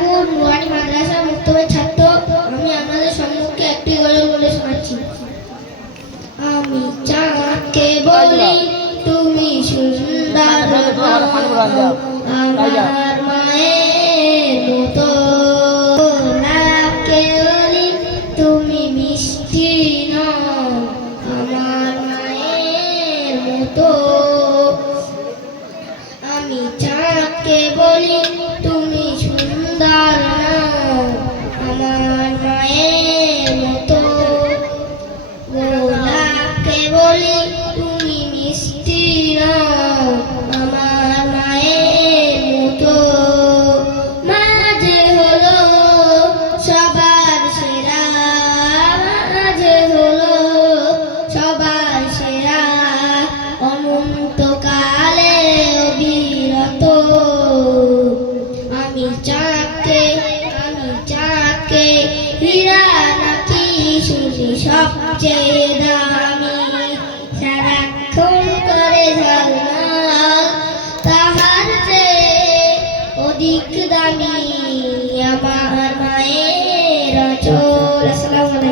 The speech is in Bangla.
আমি মাদ্রাসা মুক্তবের ছাত্র। আমি আপনাদের সম্মুখে একটি গজল বলে শোনাচ্ছি। আমি চাঁদকে বলি, তুমি সুন্দর আমার মায়ের মতো। নাকে বলি, তুমি মিষ্টি নও আমার মায়ের মতো। আমি চাঁদকে বলি রাতে আমি যাকে, হীরা নাকি শুনি সবচেয়ে দামি? সারাক্ষণ করে ঝলমাল, তাহার যে অধিক দামি আমার মায়ের চোর আসসালামু